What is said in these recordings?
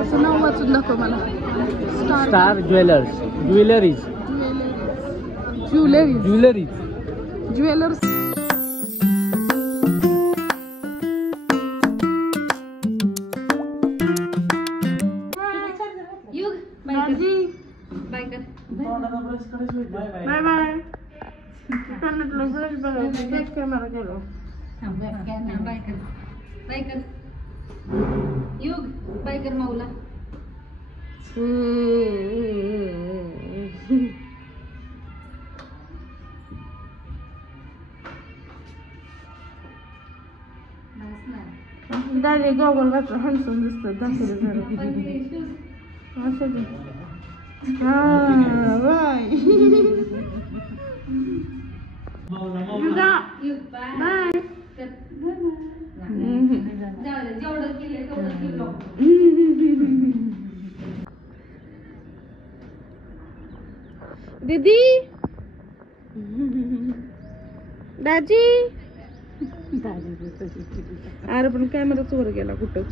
असं नाव वाचून दाखव मला. Star jewellers. Jewelleries. Jewelleries. Jewelleries. Jewellers. Bye bye. Camera गेलो. युग बाय कर माऊला. दादी गॉगल घातलं हंसून दिसतं. दाखवलं जरा. असं दे. हा बाय. बाय. दीदी. दाजी. अरे पण कॅमेराच वर गेला कुठं.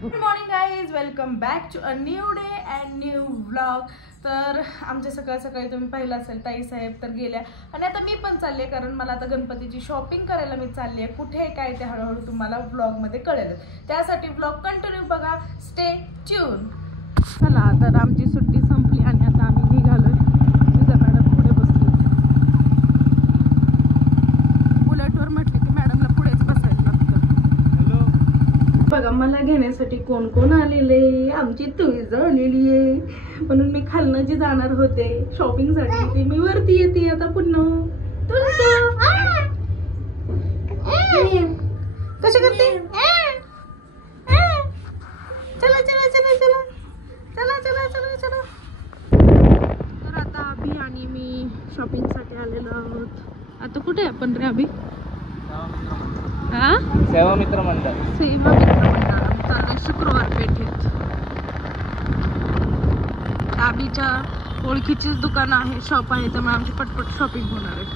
Good morning guys, welcome back to a new day and new vlog. तर आमच्या सकाळी तुम्ही पाहिलं असेल ताई साहेब तर गेल्या आणि आता मी पण चालले, कारण मला आता गणपतीची शॉपिंग करायला मी चालली आहे. कुठे आहे काय ते हळूहळू तुम्हाला व्लॉगमध्ये कळेल. त्यासाठी व्लॉग कंटिन्यू बघा. Stay tune. चला तर आमची सुट्टी संपली आणि आता आम्ही निघालोय. तुझा मॅडम पुढे बसली. बुलेटवर म्हटलं की मॅडमला पुढेच बसायला लागतं. बघा मला घेण्यासाठी कोण कोण आलेले. आमची तुळज आलेली आहे, म्हणून मी खालनं जी जाणार होते शॉपिंग साठी ती मी वरती येते आता पुन्हा. कशी करते. चला चला चला चला चला चला चला चला. तर आता अभि आणि मी शॉपिंग साठी आलेलो आहोत. आता कुठे आहे आपण रे अभि. हा सेवा मित्र मंडळ. सेवा मित्र मंडळ चाललंय शुक्रवार पेठेत. अभिच्या ओळखीचीच दुकान आहे, शॉप आहे, त्यामुळे आमची पटपट शॉपिंग होणार आहे.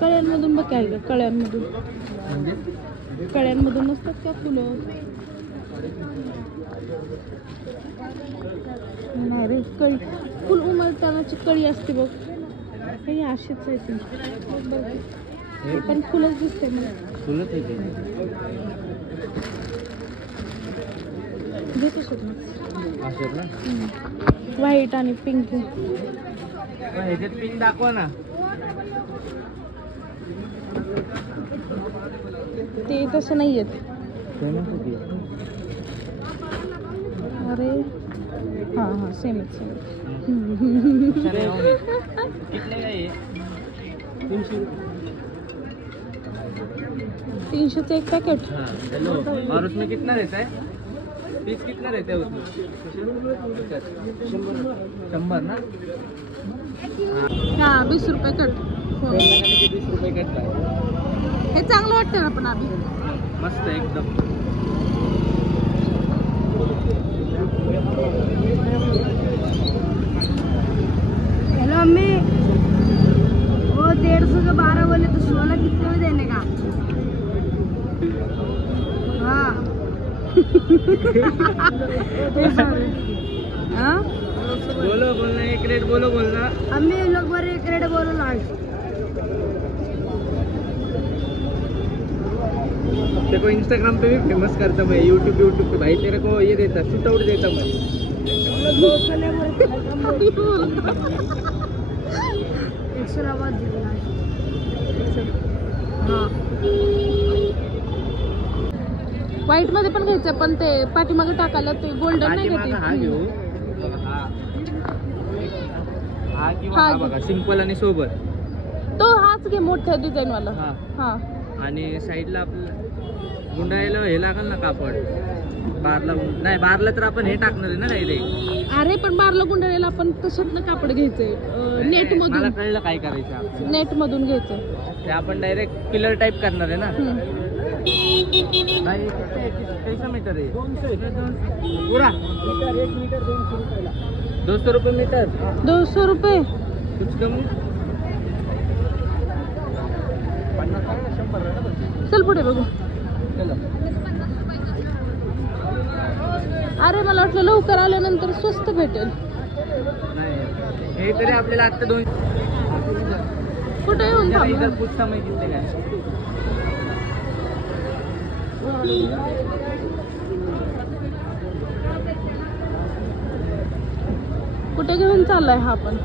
कळ्यांमधून बघ काय ग. कळ्यांमधून नसतात का फुलं. नाही रे कळी. फुल उमलतानाची कळी असते बघ. काही अशीच आहे ती पण फुलच दिसते मला. फुलच येते. घेतो ना व्हाईट आणि पिंक. ह्याच्यात पिंक दाखवा ना. ते तसं नाही येत. अरे हा हा सेमच. 300 एक पैकेट. और उसमें कितना रहता है. पीस कितना रहता है उसमें. 100 ना. हा 20 रुपये कट. 20 रुपये कट. हे चांगलं वाटतं ना पण आम्ही. मस्त एकदम. हेलो अम्मी, वो 150 का 12 बोले तो 16 कितने में देने का. हाँ. हाँ बोलना एक रेट बोलना. अम्मी लोग बार एक रेट बोलो ना. देखो इंस्टाग्राम पे भी फेमस करता मैं. यूट्यूब पे भाई तेरे को ये देता शूट आउट देता मैं. व्हाईट मध्ये पण घ्यायचं, पण ते पाठीमागे टाकायला ते गोल्डन नाही घेते. हा बघा सिंपल आणि सोबत. तो हाच घे मोठ्या डिझाईन वाला. हा आणि साईडला आपलं गुंडाळायला हे लागल ना कापड. बारला नाही, बारला तर आपण हे टाकणार आहे ना डायरेक्ट. अरे पण बारला गुंडाळायला आपण तसं कापड घ्यायचंय. नेट मधून. मला कळलं काय करायचं. नेट मधून घ्यायचं ते आपण डायरेक्ट पिलर टाइप करणार आहे ना. भाई कैसा मीटर है. 200 पूरा. 1 मीटर 200 रुपये 200 रुपये. 200 रुपये. कुछ कमी चल पुढे बघू. अरे मला वाटलं लवकर आल्यानंतर स्वस्त भेटेल. नाही हे तरी आपल्याला आता 2 कुठे येऊन इधर थांबलो? कुछ समय कितने का है? कुठे घेऊन चाललाय हा पण?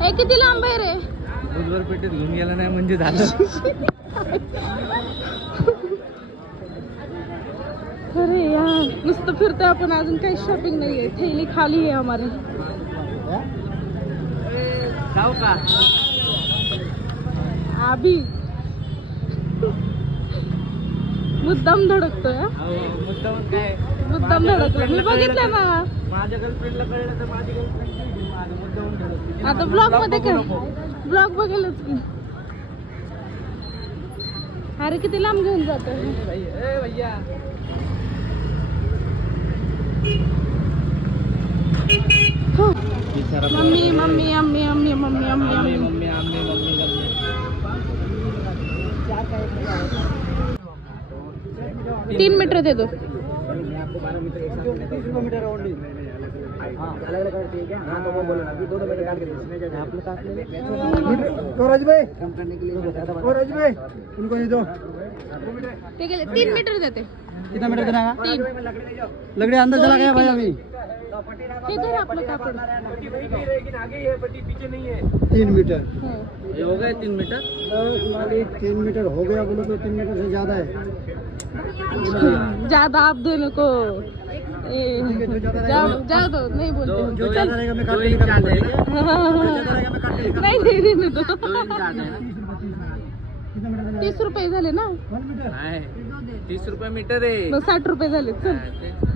हे किती लांब आहे रे? बुधवार पेठेत घेऊन गेला नाही म्हणजे झालं. अरे यार नुसतं फिरतोय आपण, अजून काही शॉपिंग नाहीये. थैली खाली आहे हमारी. जाऊ का? अभी मुद्दाम धडकतोय हा? मुद्दाम काय? मुद्दाम धडकतोय. मी बघितलं ना. माझ्या गर्लफ्रेंडला कळलं तर माझी गर्लफ्रेंड मुद्दाम धडकते. आता ब्लॉग मध्ये काय? ब्लॉग बघेलच की. अरे किती लांब घेऊन जातोय. भैया हो. Mummy mummy mummy mummy mummy mummy mummy. Mummy 3 metre दे दो. ते गेले 3 मीटर देते. कितना मीटर देना है? 3. लकड़ी अंदर चला गया भाई अभी. हे धर आपलं कापड. 3 मीटर. हो. ये हो गए 3 मीटर. 3 मीटर हो गया बोलो तो 3 मीटर से ज्यादा है. ज्यादा आप देने को जा दो नहीं बोलते. जो ज्यादा रहेगा मैं काट 2 के इंच निकाल ज्यादा है दूंगा. क्या? ज्यादा रहेगा मैं काट के निकाल नहीं नहीं देने दो. 2 इंच ज्यादा है ना? कितना मीटर देना 30 रुपये झाले ना. 1 मीटर. नाही 30 रुपये मीटर आहे. मग 60 रुपये झाले. चल हा, तेच ना.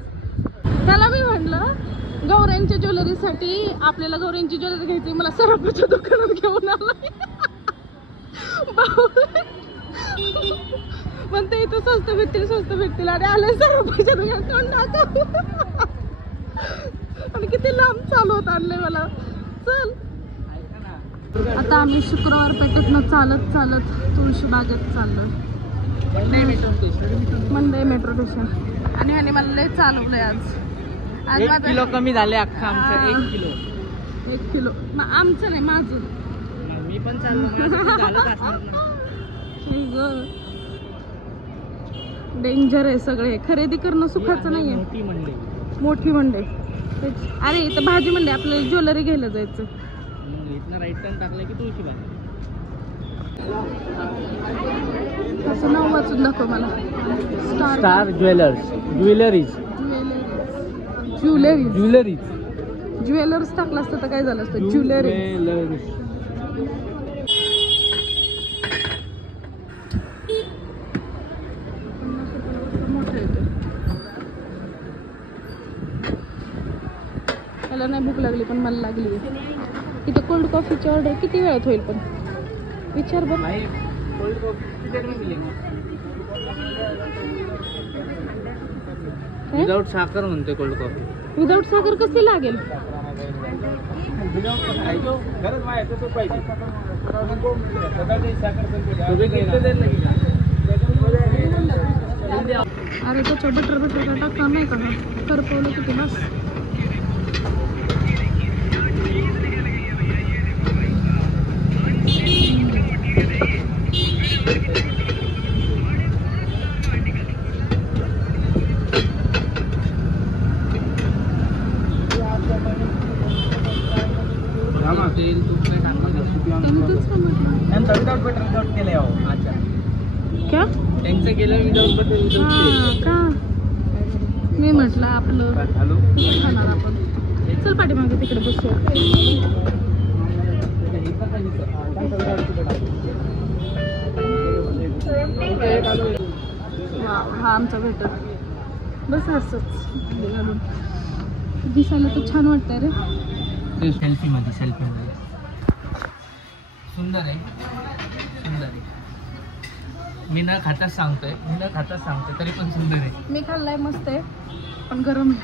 त्याला मी म्हणलं गौऱ्यांच्या ज्वेलरीसाठी आपल्याला गौऱ्यांची ज्वेलरी घ्यायची. मला सराफाच्या दुकानात घेऊन आलाय. म्हणते इथं स्वस्त भेटतील आणि आले सराफाच्या दुकानात. तोंड दाखव. आणि किती लांब चालवत आणलंय मला. चल आता आम्ही शुक्रवार पेठेतनं चालत चालत तुळशीबागेत चाललोय. मंडई मेट्रो स्टेशन. आणि ह्याने मला लय चालवलंय आज. 1 माझं- किलो कमी झाले अख्खा आमचं. 1 किलो. 1 किलो. आमचं नाही माझं. मी पण चाललो. माझं पण झालंच असणार ना. डेंजर आहे सगळे. खरेदी करणं सुखाचं नाहीये. मोठी मंडई. मोठी मंडई. अरे इथं भाजी मंडई. आपल्याला ज्वेलरी घ्यायला जायचं. मग इथनं राईट टर्न टाकलं की तुळशीबाग. असं नाव वाचून दाखव मला. Star jewellers. ज्वेलरीज. ज्वेलर्स टाकलं असतं तर काय झालं असतं. ज्वेलरी. मला नाही भूक लागली पण मला लागली. इथं कोल्ड कॉफीची ऑर्डर किती वेळात होईल पण विचार बरं. भाई कोल्ड कॉफी कितने में मिलेगी? विदाउट साखर म्हणते कोल्ड कॉफी. विदाउट साखर कशी लागेल? तुम्ही किती देर लगेगा? अरे त्याच्या बटर काय टाकणार नाही का? करपवलं किती बस. तेल तूप काय टाकलं? विदाउट बटर विदाउट केले हो. अच्छा. क्या त्यांचं केलं विदाउट बटर विदाउट तेल. का मी म्हटलं आपलं हॅलो. खाणार आपण. चल पाठीमागे तिकडे बसू. हा आमचा भेटर. बस असंच घालून दिसायला तर छान वाटतंय रे. सेल्फी मध्ये सुंदर आहे. सुंदर आहे. मी न खाताच सांगतोय तरी पण सुंदर आहे. मी खाल्लाय मस्त आहे पण गरम आहे.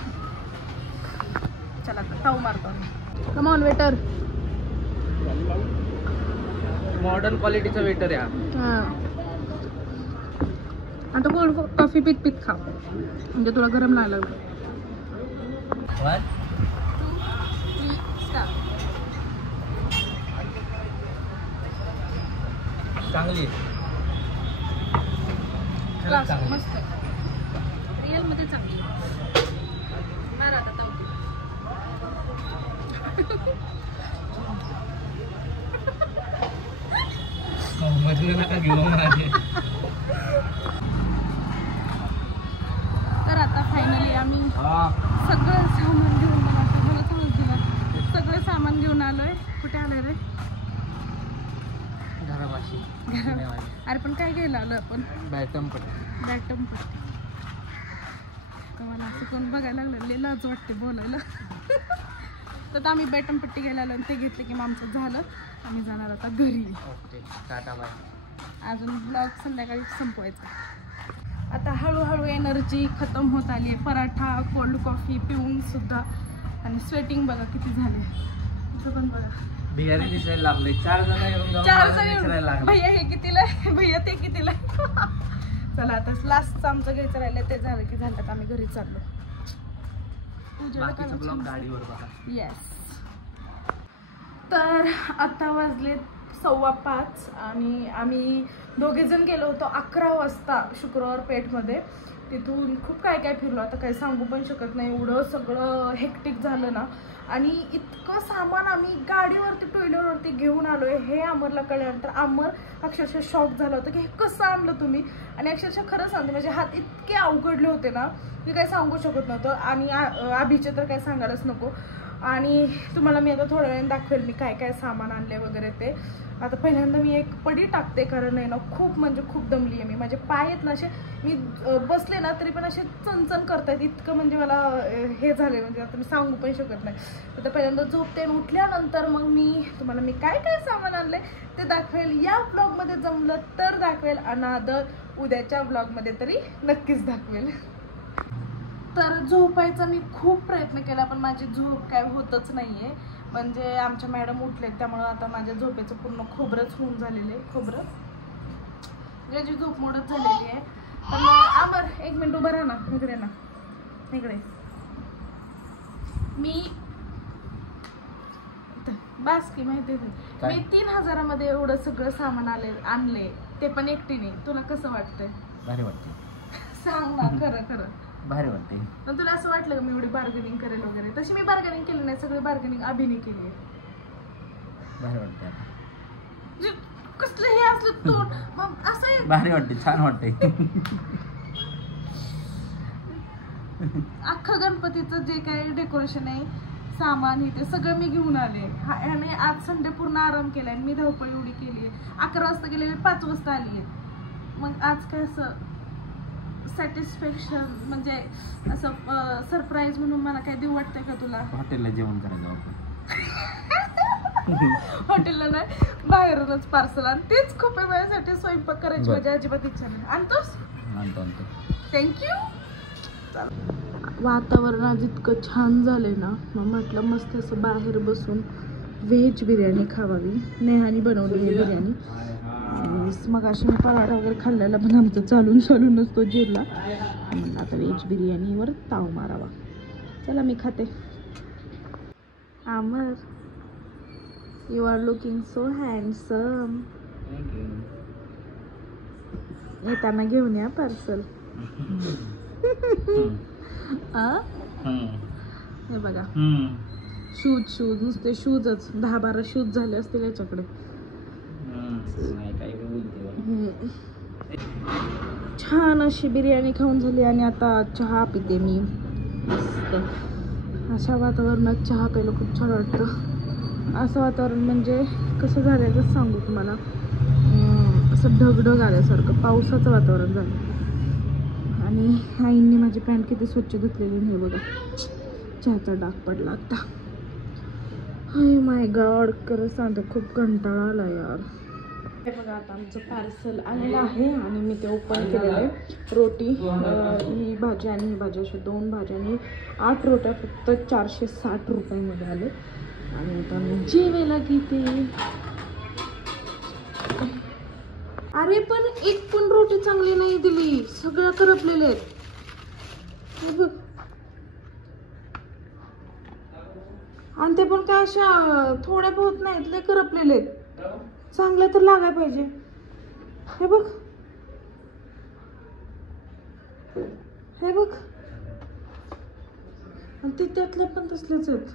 चला ताऊ मारतो. Come on waiter. मॉडर्न क्वालिटीचा वेटर आहे हा. आता कोल्ड कॉफी पित खा म्हणजे तुला गरम नाही लागलं. चांगली मस्त रिअल मध्ये चांगली. नका घेऊ माझे. तर आता फायनली आम्ही सगळं सामान घेऊन मला थोडं दिलं सगळं सामान घेऊन आलोय. कुठे आलोय रे? घरापाशी. अरे पण काय घ्यायला आलो आपण? बॅटम पट्टी. तर मला असं कोण बघायला लागलं लाज वाटते बोलायला. तर आम्ही बॅटमपट्टी घ्यायला आलो आणि ते घेतले की मग आमचं झालं. आम्ही जाणार आता घरी. Okay tata bye. अजून ब्लॉग संध्याकाळी संपवायचा. आता हळूहळू एनर्जी खतम होत आली आहे. पराठा कोल्ड कॉफी पिऊन सुद्धा आणि स्वेटिंग बघा किती झाले. असं पण बघा बिहारी दिसायला लागले. 4 जण येऊन 4 जण. भैया हे कितीला भैया ते कितीला. चला आता लास्टचं आमचं घ्यायचं राहिलं ते झालं की झालं. तर आम्ही घरी चाललो. गाडीवर बघा. येस. तर आता वाजले 5:15 आणि आम्ही दोघेजण गेलो होतो 11 वाजता शुक्रवार पेठमध्ये. तिथून खूप काय काय फिरलो. आता काही सांगू पण शकत नाही. एवढं सगळं हेक्टिक झालं ना. आणि इतकं सामान आम्ही गाडीवरती टू व्हीलरवरती घेऊन आलोय हे अमरला कळल्यानंतर अमर अक्षरशः शॉक झालं होतं की हे कसं आणलं तुम्ही. आणि अक्षरशः खरं सांगते माझे हात इतके अवघडले होते ना की काही सांगू शकत नव्हतं. आणि अभिचे तर काही सांगायलाच नको. आणि तुम्हाला मी आता थोड्या वेळाने दाखवेल मी काय काय सामान आणले वगैरे ते. आता पहिल्यांदा मी एक पडी टाकते कारण आहे ना खूप म्हणजे खूप दमली आहे मी. माझे पाय आहेत ना असे मी बसले ना तरी पण असे चणचण करतायत इतकं म्हणजे मला हे झाले म्हणजे आता मी सांगू पण शकत नाही. आता पहिल्यांदा झोपते आणि उठल्यानंतर मग मी तुम्हाला मी काय काय सामान आणले ते दाखवेल. या ब्लॉगमध्ये जमलं तर दाखवेल अनादर उद्याच्या ब्लॉगमध्ये तरी नक्कीच दाखवेल. तर झोपायचा मी खूप प्रयत्न केला पण माझी झोप काय होतच नाहीये. म्हणजे आमच्या मॅडम उठलेत त्यामुळं आता माझ्या झोपेचं पूर्ण खोबरंच होऊन झालेलं आहे. खोबरं ज्याची झोप मोडच झालेली आहे. पण अमर 1 मिनिट उभं राहा ना. इकडे ना इकडे. मी बास की माहिती आहे मी 3000मध्ये एवढं सगळं सामान आणले ते पण एकटीने. तुला कसं वाटतंय? भारी वाटते. सांग ना खरं खरं. भारी वाटते. पण तुला असं वाटलं का मी एवढी बार्गेनिंग करेल वगैरे? तशी मी बार्गेनिंग केली नाही. सगळी बार्गेनिंग अभिने केली आहे. भारी वाटते. कसलं हे असलं तोंड मग असं भारी वाटते. छान वाटते. अख्खं गणपतीचं जे काही डेकोरेशन आहे सामान हे ते सगळं मी घेऊन आले. ह्याने आज संडे पूर्ण आराम केलाय. मी धावपळ एवढी केली आहे. 11 वाजता गेलेले 5 वाजता आली आहे. मग आज काय असं सॅटिस्फॅक्शन म्हणजे असं सरप्राईज म्हणून मला काय देऊ वाटतंय का तुला? हॉटेलला जेवण करायचं आपण. हॉटेलला नाही बाहेरूनच पार्सल. आणि तेच खूप आहे माझ्यासाठी. स्वयंपाक करायची माझी अजिबात इच्छा नाही. आणतोस? आणतो. थँक्यू. वातावरण आज इतकं छान झालंय ना मग म्हटलं मस्त असं बाहेर बसून व्हेज बिर्याणी खावावी. नेहानी बनवली आहे बिर्याणी. मग अशी मी पराठा वगैरे खाल्लेला पण आमचं चालूनच तो जिरला. आता व्हेज बिर्याणीवर ताव मारावा. चला मी खाते. Amar you are looking so handsome. येताना घेऊन या पार्सल. हे बघा शूज नुसते शूजच 10-12 शूज झाले असतील याच्याकडे. छान अशी बिर्याणी खाऊन झाली आणि आता चहा पिते मी मस्त. अशा वातावरणात चहा प्यायला खूप छान वाटतं. असं वातावरण म्हणजे कसं झालंय कसं सांगू तुम्हाला. असं ढगढग आल्यासारखं पावसाचं वातावरण झालं. आणि आईंनी माझी पॅन्ट किती स्वच्छ धुतलेली हे बघा. चहाचा डाग पडला आता. हाय माय गॉड खरं सांगते खूप कंटाळा आला यार. हे बघा आता आमचं पार्सल आलेलं आहे आणि मी ते ओपन केलेलं आहे. रोटी ही भाजी आणि ही भाजी अशा 2 भाज्या आणि 8 रोट्या फक्त 460 रुपयामध्ये आले. आणि आता मी जेवायला घेते. अरे पण एक पण रोटी चांगली नाही दिली, सगळ्या करपलेल्या आहेत. हे बघ, आणि ते पण काय अशा थोड्या बहुत नाहीत, लय करपलेले आहेत. चांगल्या तर लागाय पाहिजे. हे बघ, हे बघ, आणि ते त्यातल्या पण तसलेच आहेत.